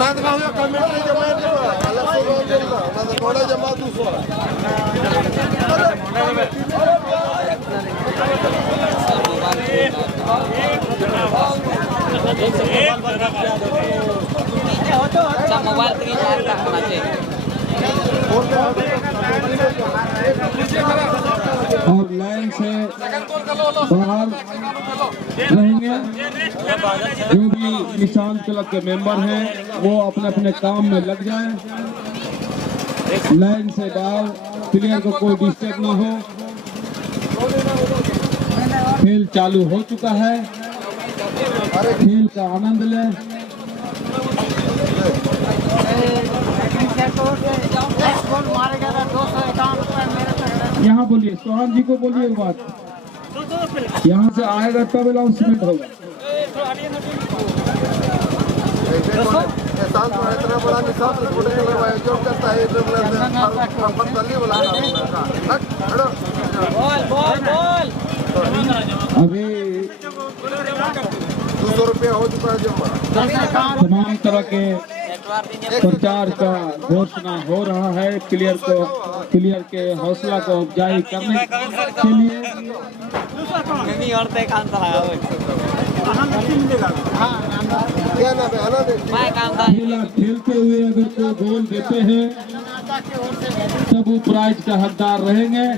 Mobile और line से बाहर रहेंगे। जो भी निशान क्लब के मेंबर हैं वो अपने अपने काम में लग जाएं। लाइन से बाहर, प्लेयर को कोई डिस्टर्ब ना हो। खेल चालू हो चुका है, खेल का आनंद लें। यहाँ बोलिए, सोहन जी को बोलिए बात, यहाँ से आएगा तब अनाउंसमेंट होगा। इतना बड़ा निशान करता है। अभी 200 रुपया हो चुका है जमा। तमाम तरह के प्रचार का घोषणा हो रहा है। प्लेयर के हौसला को अफजाई करने के लिए खेलते हुए अगर कोई गोल देते हैं तब वो प्राइज का हकदार रहेंगे।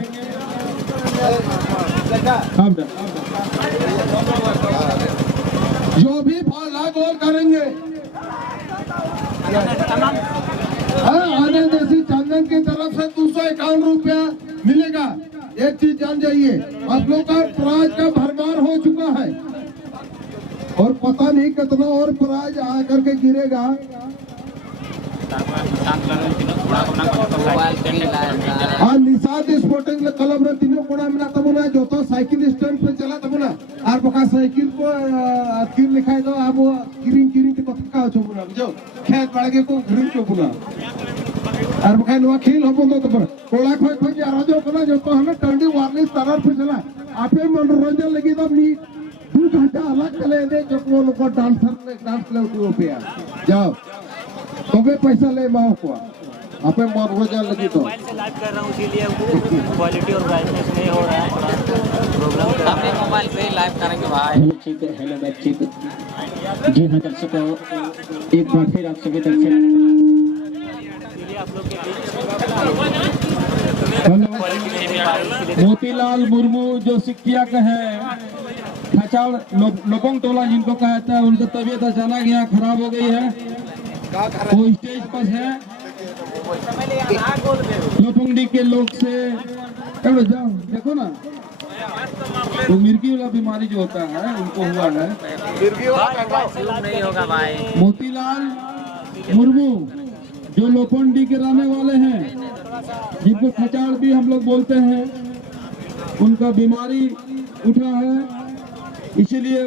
जो भी फाला गोल करेंगे आने देसी चंदन की तरफ से 251 रुपया मिलेगा। एक चीज जान जाइए, आप लोग का प्राइज का भरमार हो चुका है और पता नहीं कितना और प्राइज आकर के गिरेगा। निशाद स्पोर्टिंग क्लब रे तीनों कोड़ा मिला तब ना जो तो साइकिल स्टैंड पे चला तब ना और बका साइकिल को तीर लिखाए दो अब वो किरिंग के कथा का छ बुना जो खेत बाड़गे को घिरिंग को बुना और बका नो खेल हो बोलो तब कोड़ा खोय खोय जा रहा जो कना जो तो हमें टंडी वार्निंग तरर पे चला आपे मनोरंजन लगी तब नी 2 घंटा अलग चले दे जो को लोग डांस ले उठो पे जाओ तबे पैसा ले माओ को आपे मनोरंजन लगी तो मोबाइल से लाइव कर रहा हूं, इसीलिए क्वालिटी और ब्राइटनेस नहीं हो रहा है, प्रॉब्लम। अपने मोबाइल पे लाइव करेंगे भाई। हेलो ठीक है, हेलो बैक ठीक है। जी हाँ दर्शकों, एक बार फिर आप सभी दर्शक मोतीलाल मुर्मू जो सिक्किया का है खचाड़ लोपोंग टोला जिनको कहते हैं, उनकी तबीयत अचानक यहाँ खराब हो गई है। वो स्टेज पर है। लोपोंगडी के लोग से जाओ देखो ना, तो मिर्गी वाला बीमारी जो होता है उनको हुआ है। नहीं होगा भाई। मोतीलाल मुर्मू जो लोपोंगडी के रहने वाले हैं, जिनको खचाड़ भी हम लोग बोलते हैं, उनका बीमारी उठा है, इसलिए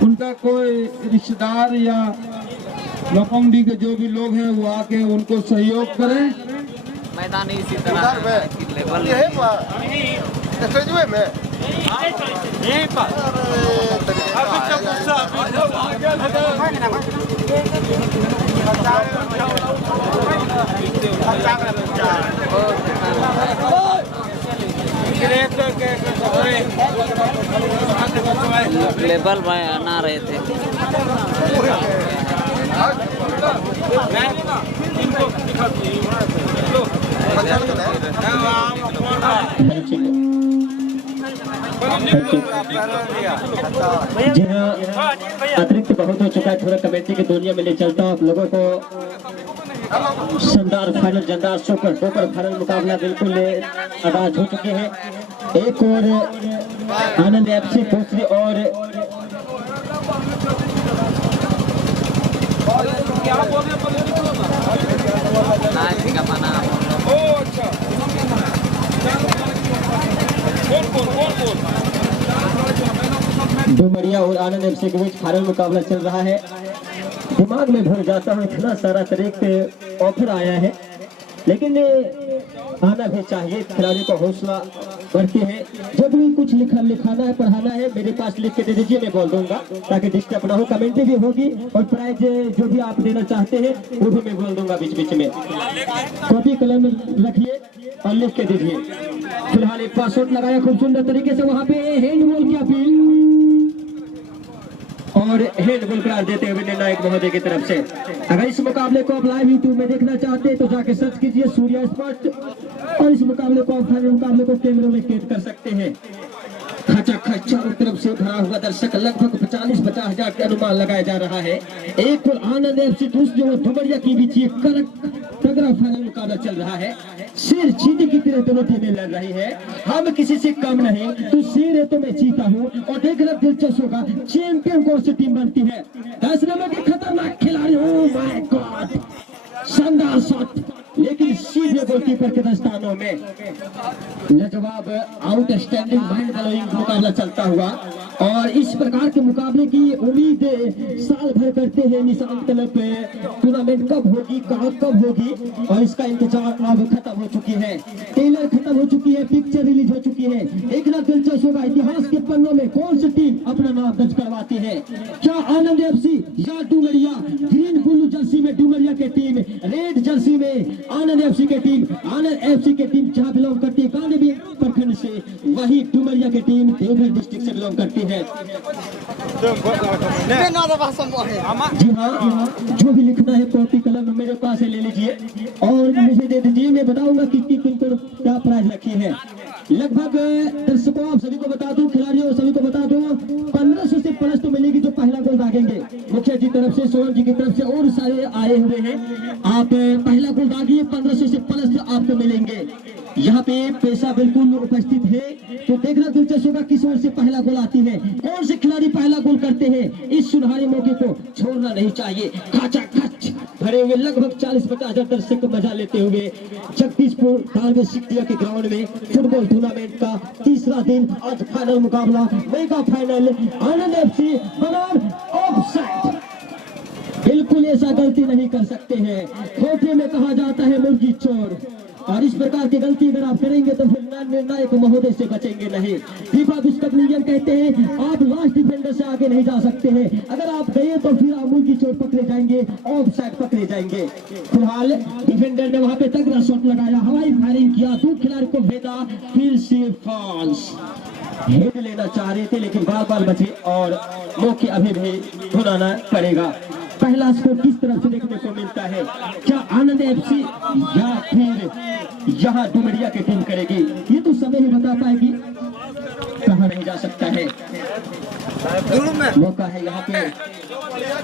उनका कोई रिश्तेदार या लोपोंगडी के जो भी लोग हैं वो आके उनको सहयोग करें। मैदान इसी तरह लेवल लेवल बना रहे थे। जी हाँ, अतिरिक्त बहुत हो चुका है। थोड़ा कमेटी की दुनिया में ले चलता हूँ आप लोगों को। शानदार फाइनल, जानदार सुपर फाइनल मुकाबला बिल्कुल आगाज हो चुके हैं। एक और आनंद एफसी, दूसरी और डुमरिया और आनंद एफसी के बीच फाइनल मुकाबला चल रहा है। दिमाग में भर जाता हूँ, इतना सारा तरीके ऑफर आया है लेकिन आना भी चाहिए, खिलाड़ी का हौसला बढ़ते हैं। जब भी कुछ लिखाना है, पढ़ाना है, मेरे पास लिख के दे दीजिए, मैं बोल दूंगा ताकि डिस्टर्ब ना हो। कमेंट्री भी होगी और प्राइज जो भी आप देना चाहते हैं वो भी मैं बोल दूंगा बीच बीच में। कॉपी कलम रखिए और लिख के दीजिए। फिलहाल एक पास शॉट लगाया खूब सुंदर तरीके से, वहां पे हैंडबॉल की अपील और हैंडबॉल करार देते हुए निर्णायक महोदय की तरफ से। अगर इस मुकाबले को आप लाइव यूट्यूब में देखना चाहते हैं तो जाके सर्च कीजिए सूर्या स्पोर्ट, और इस मुकाबले को आप फाइनल मुकाबले को कैमरे में कैद कर सकते हैं। खचाखच चारों तरफ से भरा हुआ दर्शक, लगभग 40-50 हजार के अनुमान लगाया जा रहा है। एक और आनंद एफसी, दूसरी ओर डुमरिया की बीच ये तगड़ा फाइनल मुकाबला चल रहा है। शेर चीते की तरह दोनों टीमें लड़ रही है। हम किसी से कम नहीं, तो शेर है तो मैं चीता हूँ। और देखना दिलचस्प होगा चैंपियन कौन सी टीम बनती है। 10 नंबर की खतरनाक खिलाड़ी, ओह माय गॉड, शानदार शॉट, लेकिन सीधे गोलकीपर के दस्तानों में। लाजवाब आउटस्टैंडिंग माइंड ब्लोइंग मुकाबला चलता हुआ, और इस प्रकार के मुकाबले की उम्मीद साल भर करते हैं निशांत क्लब। टूर्नामेंट कब होगी, कहाँ कब होगी, और इसका इंतजार अब खत्म हो चुकी है। ट्रेलर खत्म हो चुकी है, पिक्चर रिलीज हो चुकी है। एक ना दिलचस्प होगा इतिहास के पन्नों में कौन सी टीम अपना नाम दर्ज करवाती है। क्या आनंद एफसी या डुमरिया। ग्रीन ब्लू जर्सी में डुमरिया की टीम, रेड जर्सी में आनंद एफसी की टीम। आनंद एफसी की टीम जहाँ बिलोंग करती है कांडवी प्रखंड से, वही डुमरिया की टीम देवघर डिस्ट्रिक्ट से बिलोंग करती है। जी हाँ, जो भी लिखना है कॉपी कलम मेरे पास है, ले लीजिए और मुझे दे दीजिए। मैं बताऊंगा कितनी किनको क्या प्राइज रखी है। लगभग दर्शकों आप सभी को बता दूं, खिलाड़ियों सभी को बता दूं, 1500 से प्लस तो मिलेगी जो पहला गोल दागेंगे। मुखिया जी तरफ से, सोहन जी की तरफ से और सारे आए हुए हैं। आप पहला गोल दागिए, 1500 से प्लस आपको मिलेंगे। यहाँ पे पैसा बिल्कुल उपस्थित है, तो देखना दिलचस्प होगा किस ओर से पहला गोल आती है, कौन से खिलाड़ी पहला गोल करते हैं। इस सुनहरे मौके को छोड़ना नहीं चाहिए। खचाखच भरे हुए लगभग 40-50 हजार दर्शक मजा लेते हुए जगदीशपुर धार्मिक सिटिया के ग्राउंड में फुटबॉल टूर्नामेंट का तीसरा दिन, आज फाइनल मुकाबला, मेगा फाइनल। आनंद एफसी बनाम ऑफसाइड। बिल्कुल ऐसा गलती नहीं कर सकते हैं, खोटे में कहा जाता है मुर्गी चोर, और इस प्रकार की गलती अगर आप करेंगे तो फिर निर्णायक महोदय से बचेंगे नहीं। फीफा विश्व कप नियम कहते हैं आप लास्ट डिफेंडर से आगे नहीं जा सकते हैं। अगर आप गए तो फिर आप मुर्गी चोर पकड़े जाएंगे, ऑफ साइड पकड़े जाएंगे। फिलहाल डिफेंडर ने वहां पे तगड़ा शॉट लगाया, हवाई फायरिंग किया, 2 खिलाड़ी को भेजा, फिर से फॉल्स हेड लेना चाह रहे थे लेकिन बार बचे, और मौके अभी भी ढूंढना पड़ेगा। पहला स्कोर किस तरफ से देखने को मिलता है, क्या आनंद एफसी या फिर यहाँ डुमरिया की टीम करेगी, ये तो समय ही बता पाएगी। कहा नहीं जा सकता है, मौका है यहाँ पे।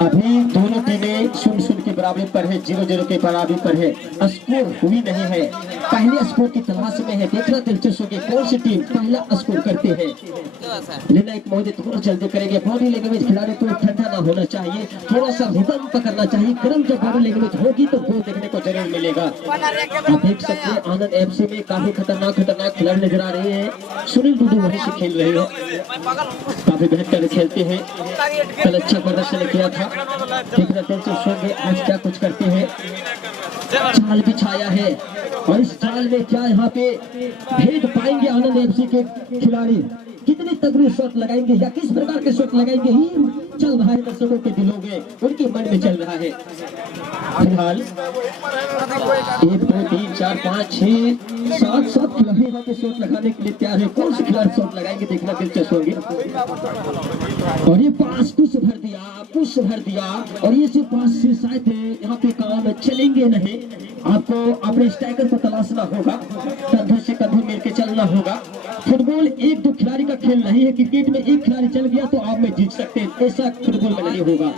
अभी दोनों टीमें 0-0 के बराबरी पर है, 0-0 के बराबरी पर है, स्कोर हुई नहीं है, पहले स्कोर की तलाश में है। देखना दिलचस्प होगी कौन सी टीम पहला स्कोर करते हैं। निर्णायक महोदय थोड़ा जल्दी करेंगे। बॉडी लैंग्वेज खिलाड़ी को ठंडा ना होना चाहिए, थोड़ा सा रिदम पकड़ना चाहिए। गर्म जब बॉडी लैंग्वेज होगी तो गोल देखने को जरूर मिलेगा। आप देख सकते हैं आनंद एफसी में काफी खतरनाक खिलाड़ी नजर आ रहे हैं। सुनील टूडू वहीं से खेल रहे हैं, काफी बेहतर खेलते हैं, कल अच्छा प्रदर्शन किया था। देखना दिलचस्प होंगे आज क्या कुछ करते हैं। जाल बिछाया है, और इस जाल में क्या यहाँ पे भेद पाएंगे आनंद एफसी के खिलाड़ी, कितनी तगड़ी शॉट लगाएंगे या किस प्रकार के शॉट लगाएंगे, ही चल रहा है दर्शकों के दिलों में, उनके मन में चल रहा है। फिलहाल 1 2 3 4 5 6 7 खिलाड़ी यहाँ पे शॉट लगाने के लिए तैयार है। कौन से खिलाड़ी शॉट लगाएंगे देखना दिलचस्प होगी। और ये पास कुछ भर दिया, और ये सिर्फ पास से शायद यहाँ पे काम चलेंगे नहीं। आपको अपने स्ट्राइकर को तलाशना होगा, कंधों से कंधों मिलकर चलना होगा। फुटबॉल 1-2 खिलाड़ी का खेल नहीं है। क्रिकेट में 1 खिलाड़ी चल गया तो आप में जीत सकते हैं, ऐसा फुटबॉल में नहीं होगा।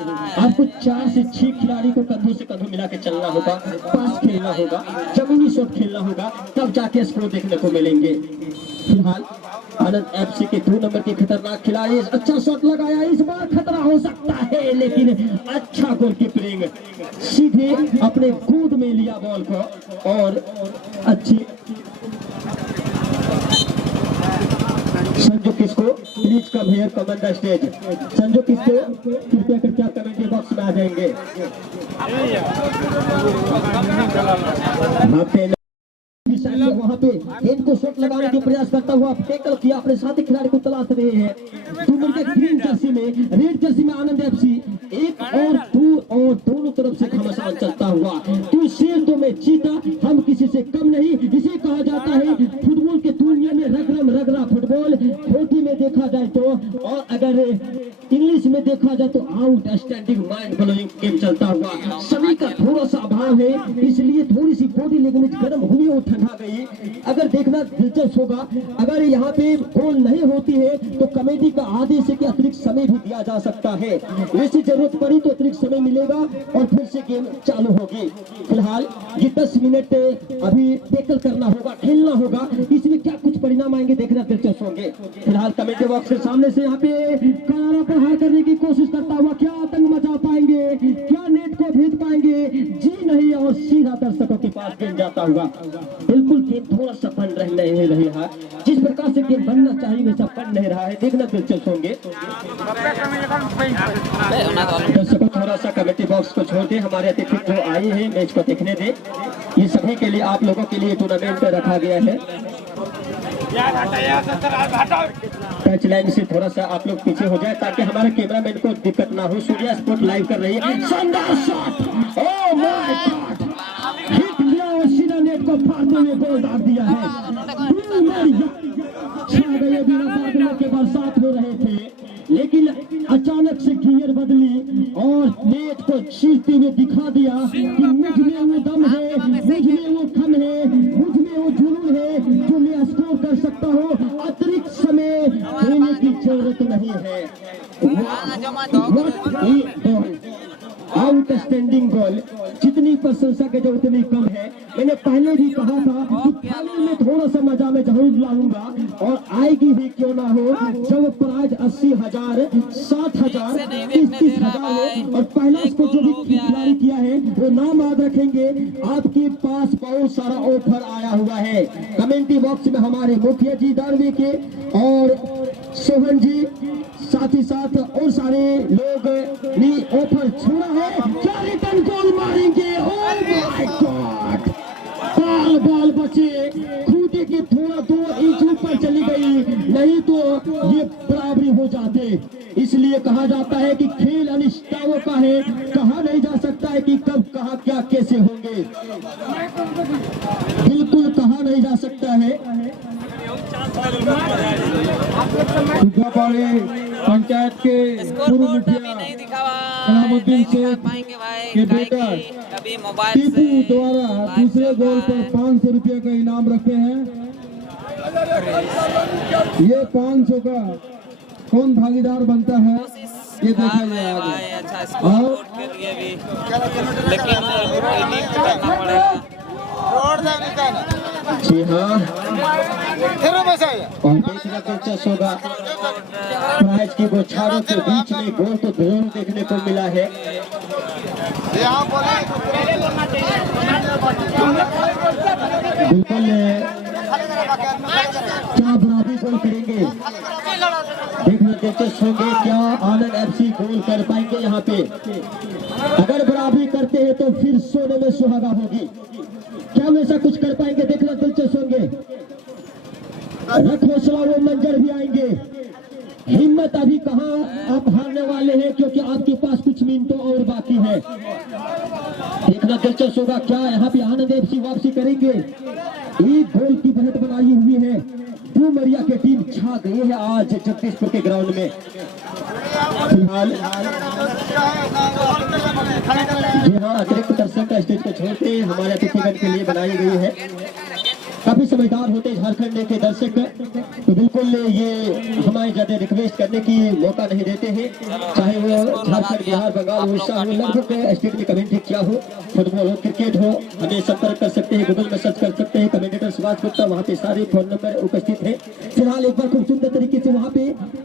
आपको 4 से 6 खिलाड़ी को कंधों से कंधों मिला के चलना होगा, पास खेलना होगा, जमीनी शॉट खेलना होगा, तब जाके स्कोर देखने को मिलेंगे। फिलहाल आनंद एफसी के 2 नंबर के खतरनाक खिलाड़ी, अच्छा शॉट लगाया, इस बार खतरा हो सकता है, लेकिन अच्छा गोलकीपिंग, सीधे अपने कूद में लिया बॉल को, और अच्छी संजू किसको please come here comment the stage. Sanju किसको कृपया करके आप कमेंट बॉक्स में आ जाएंगे। को शॉट लगाने के प्रयास करता हुआ टैकल किया, अपने साथी खिलाड़ी को तलाश रहे हैं। 2 नंबर के ग्रीन जर्सी में, रेड जर्सी में आनंद एफसी, एक और दोनों तरफ से घमासान चलता हुआ। तू शेर तो मैं चीता, हम किसी से कम नहीं, इसे कहा जाता है फुटबॉल के दुनिया में रगरा फुटबॉल। होटी में देखा जाए तो, और अगर इंग्लिश में देखा जाए तो आउटस्टैंडिंग माइंड ब्लोइंग गेम चलता हुआ। सभी का थोड़ा सा अभाव है, इसलिए थोड़ी सी बॉडी लैंग्वेज गर्म हुई और ठंडा गई। अगर देखना दिलचस्प होगा, अगर यहाँ पे गोल नहीं होती है तो कमेटी का आदेश है कि अतिरिक्त समय भी दिया जा सकता है। वैसी जरूरत पड़ी तो अतिरिक्त समय मिलेगा और फिर से गेम चालू होगी। फिलहाल ये 10 मिनट अभी टैकल करना होगा, खेलना होगा, इसमें क्या कुछ परिणाम आएंगे देखना दिलचस्प होंगे। फिलहाल कमेटी बॉक्स के सामने से यहाँ पे करारा प्रहार करने की कोशिश करता हुआ, क्या आतंक मचा पाएंगे, क्या नेट को भेज पाएंगे, जी नहीं, और सीधा दर्शकों के पास गेम जाता हुआ। बिल्कुल गेम थोड़ा सा बन नहीं रहा, जिस प्रकार से गेम बनना चाहिए वैसा बन नहीं रहा है, देखना दिलचस्प होंगे। दर्शकों थोड़ा सा कमेटी बॉक्स को छोड़ दे, हमारे अतिथि जो आए हैं मैच को देखने दे। ये सभी के लिए, आप लोगों के लिए टूर्नामेंट रखा गया है। टच लाइन से थोड़ा सा आप लोग पीछे हो जाए ताकि हमारे कैमरामैन को दिक्कत ना हो। सूर्या स्पोर्ट लाइव कर रही है। शानदार shot, oh my God, hit किया और सीधा नेट को फाड़ते हुए गोल दाग दिया है। बादलों के बरसात हो रहे थे, लेकिन अचानक से गियर बदली और नेट को चीरते हुए दिखा दिया कि मुझ में वो दम है, मुझ में वो खम है, मुझ में वो जुनून है जो मैं स्कोर कर सकता हूँ। अतिरिक्त समय देने की जरूरत नहीं है। आउटस्टैंडिंग गोल, जितनी प्रशंसा के जो उतनी कम है। मैंने पहले भी कहा था कि फाइनल में थोड़ा सा मजा मैं जरूर लाऊंगा और आएगी भी क्यों ना हो, जब प्राइज 80,000, 60,000, 30,000 हो और पहला स्कोर जो भी खिलाड़ी किया है वो नाम याद रखेंगे। आपके पास बहुत सारा ऑफर आया हुआ है। कमेंट्री बॉक्स में हमारे मुखिया जी दानवी के और सोहन जी, साथ ही साथ और सारे लोग ने ऑफर छोड़ा है। क्या रिटर्न गोल मारेंगे? ओह माय गॉड, बाल बचे, खूंटे के थोड़ा 2 इंच ऊपर चली गई, नहीं तो ये बराबरी हो जाते। इसलिए कहा जाता है कि खेल अनिश्चितताओं का है, कहा नहीं जा सकता है कि कब कहाँ क्या कैसे होंगे, बिल्कुल कहा नहीं जा सकता है। पंचायत के पूर्व मुखिया कलामुद्दीन शेख के बेटा टीपू द्वारा दूसरे गोल पर 500 रुपये का इनाम रखे हैं। ये 500 का कौन भागीदार बनता है ये देखा जाएगा। और जी हाँ, और देखना दिलचस्प होगा, प्राइज की बौछारों के बीच में गोल तो जरूर देखने को मिला है। बिल्कुल क्या बराबरी गोल करेंगे, देखना दिलचस्प होंगे। क्या आनंद एफसी गोल कर पाएंगे यहाँ पे? अगर बराबरी करते हैं तो फिर सोने में सुहागा होगी। क्या वैसा कुछ कर पाएंगे? देखना दिलचस्प होंगे। रख हौसला, वो मंजर भी आएंगे। हिम्मत अभी कहाँ आप हारने वाले हैं, क्योंकि आपके पास कुछ मिनटों और बाकी है। देखना दिलचस्प होगा, क्या यहाँ पे आनंद एफसी वापसी करेंगे? एक गोल की बढ़त बनाई हुई है। डूमरिया की टीम छा गई है आज जगदीशपुर के ग्राउंड में। फिलहाल जी हाँ, अतिरिक्त दर्शक का स्टेज को छोड़ते हमारे अतिथिगण के लिए बनाई गई है। काफी समझदार होते झारखंड के दर्शक, तो बिल्कुल ये हमारे ज्यादा रिक्वेस्ट करने की मौका नहीं देते हैं, चाहे वो झारखंड, बिहार, बंगाल, उड़ीसा हो, लगभग स्टेट में कमेंट्री किया हो, फुटबॉल हो, क्रिकेट हो, हमें संपर्क कर सकते हैं, गूगल में सर्च कर सकते हैं। कमेंटेटर सुभाष गुप्ता, वहाँ पे सारे फोन नंबर उपस्थित है। फिलहाल एक बार खूब सुंदर तरीके से वहाँ पे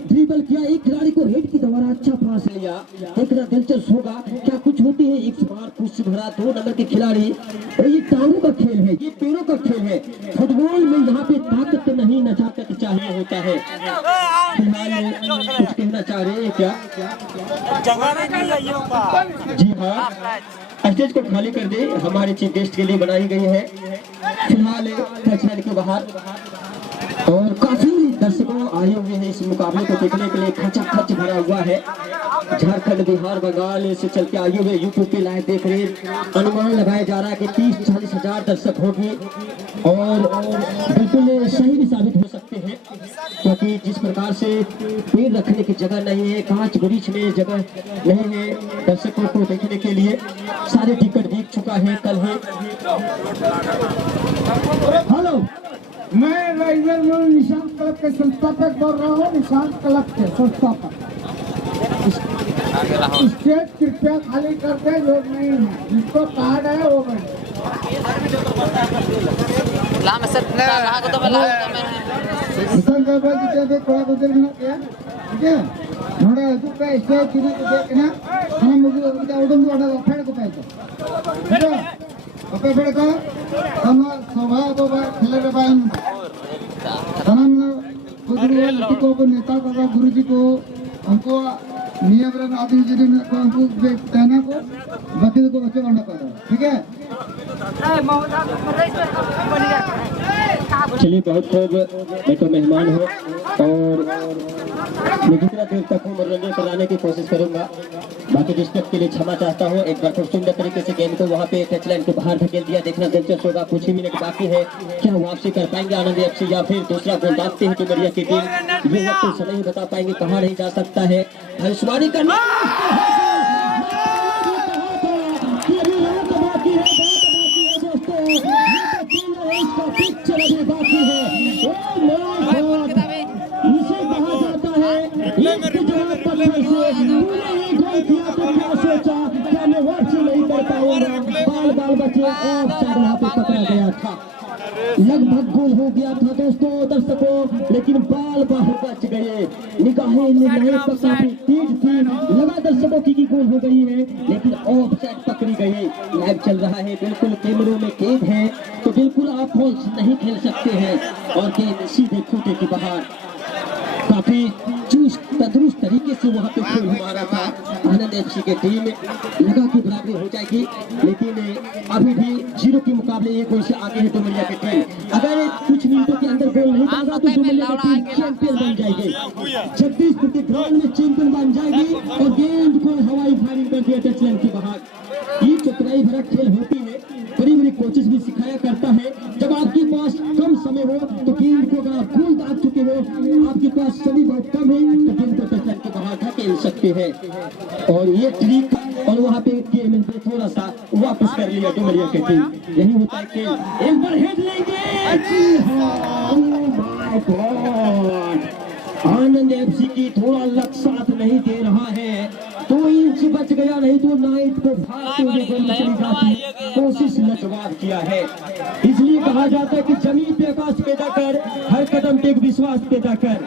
ड्रिबल किया, एक खिलाड़ी को हेड की द्वारा अच्छा पास लिया। देखना दिलचस्प होगा क्या कुछ होते हैं। एक बार कुछ भरा 2 नंबर के खिलाड़ी, और ये टांगों का खेल है, ये पैरों का खेल है। फुटबॉल में यहाँ पे ताकत नहीं, नजाकत चाहिए होता है। फिलहाल कुछ कहना चाह रहे हैं क्या? जी हाँ, स्टेज को खाली कर दे, हमारे चीफ गेस्ट के लिए बनाई गई है। फिलहाल टच लाइन के बाहर। और काफी दर्शकों आए हुए हैं इस मुकाबले को देखने के लिए, खचाखच भरा हुआ है। झारखंड, बिहार, बंगाल से चल के आए हुए यूट्यूब पे लाइव देख रहे हैं। अनुमान लगाया जा रहा है कि 30-40 हजार दर्शक होंगे और बिल्कुल सही भी साबित हो सकते हैं, क्योंकि जिस प्रकार से पैर रखने की जगह नहीं है, कांच ब्रिज में जगह नहीं है दर्शकों को देखने के लिए। सारे टिकट बिक चुका है। कल है हेलो, मैं राइडर में निशांत क्लब के संस्थापक बोल रहा हूँ। निशांत क्लब के संस्थापक। स्टेज कृपया खाली कर दे, लोग नहीं है, जिसको कार्ड है वो बने। थोड़ा गुजर क्या ठीक है ನೋಡ ಅದಕ್ಕೆ ಸ್ಟೇಜ್ ಕಿರಿ ಬೇಕನ ನಮ್ಮ ಮುಗಿದ ಉಡಂದು ಒಡದ ಫೇಡಕ ಪಾಯ್ತು ठीक है ओके फेडका हम सभा बाबा खेले बाइन तमाम गुरुजी को नेता को गुरुजी को हमको नियम आदि जी ने हमको कहना को बच्चे को बच्चे बनना पड़ा ठीक है। चलिए बहुत खूब, मैं तो मेहमान हूँ और मैं जितना देर तक हूँ मनोरंजन कराने की कोशिश करूंगा। बाकी डिस्टर्ब के लिए क्षमा चाहता हूँ। एक बार खूब सुंदर तरीके से गेंद को वहाँ पे टच लाइन के बाहर धकेल दिया। देखना दिलचस्प होगा, कुछ ही मिनट बाकी है, क्या वापसी कर पाएंगे आनंद एफसी या फिर दूसरा गोल दागते हैं डुमरिया की टीम। ये वक्त तो समय ही बता पाएंगे कहाँ नहीं जा सकता है। भविष्यवाणी करना बाकी है, इसे कहा जाता है इसके जवाब पत्थर से तूने ही गोल किया तो क्या सोचा क्या मैं वापसी नहीं कर पाऊंगा। बाल बचे और वहाँ पे पकड़ा गया था, लगभग गोल हो गया था दोस्तों दर्शकों, लेकिन बाल बच गए। निगाहें नहीं काफी तेज थी, लगा दर्शकों की गोल हो गई है, लेकिन ऑफ साइड पकड़ी गई। लाइव चल रहा है, बिल्कुल कैमरों में कैद है, तो बिल्कुल आप नहीं खेल सकते हैं। और गेंद सीधे खूटे के बाहर, काफी चुस्त तंदुरुस्त तरीके से वहाँ पे गोल मारा था आनंद एफसी के टीम। लगा कि बराबरी हो जाएगी, लेकिन अभी भी 0 के मुकाबले 1 गोल से आगे है डुमरिया की टीम। अगर कुछ मिनटों के अंदर गोल नहीं बनेगा तो डुमरिया की टीम चैंपियन बन जाएगी, 36 फुट के ग्राउंड में चैंपियन बन जाएगी। और गेंद को हवाई फायरिंग कर दिया टच लाइन के बाहर। ये चतुराई भरा खेल होती है, बड़ी बड़ी कोचेस भी सिखाया करता है। जब आपके पास कम समय हो तो गेंद को अगर आप गोल दाग चुके हो, आपके पास समय बहुत कम है तो गेंद को टच लाइन के बाहर धकेल सकते हैं। और ये ट्रिक और वहाँ पे गेम पे थोड़ा सा वापस कर लिया डुमरिया की टीम। यही होता है कि एक बार हेड लेंगे। जी हाँ, oh my God, Anand FC की थोड़ा लक साथ नहीं दे रहा है, 2 इंच बच गया, नहीं तो नाइट को भागते हुए गोल में चली जाती। कोशिश लाजवाब किया है, इसलिए कहा जाता है कि जमीन पे आकाश पैदा कर, हर कदम पे एक विश्वास पैदा कर।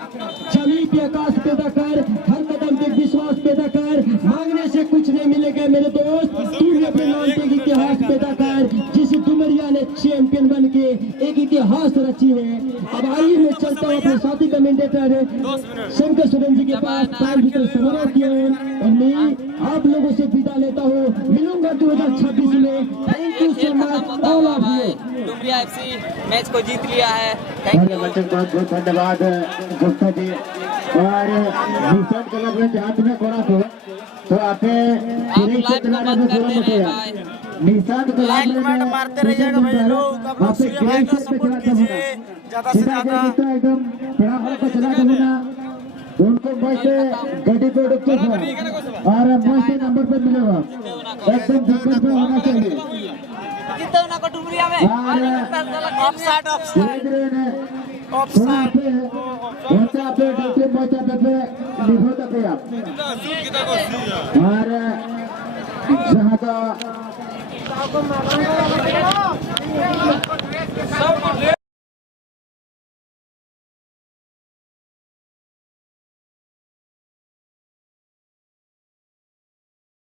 जमीन पे आकाश पैदा कर, हर कदम पे एक विश्वास पैदा कर। मांगने से कुछ नहीं मिलेगा मेरे दोस्त, तू भी अपने नाम पे एक इतिहास पैदा कर, जिस डुमरिया ने चैंपियन बन के एक इतिहास रची है। अब आइए मैं चलता हूँ अपने साथी कमेंटेटर शंकर सुरेंद्र जी के पास, समारोह किया और मैं आप लोगों से विदा लेता हूँ। मिलूंगा 2026 में। Thank you so much all of you. Dumaria FC match को जीत लिया है। बहुत बहुत धन्यवाद गुप्ता जी। और निशांत क्लब में जहाँ तुम्हें कोना तो आपने निशांत क्लब मारते रहिएगा भाई लोग, एकदम बड़ा होकर चला देना उनको मस्त गड्डी पे उड़ते और मस्त नंबर पे मिलेगा, एकदम दिक्कत में होना चाहिए। और जहाँ का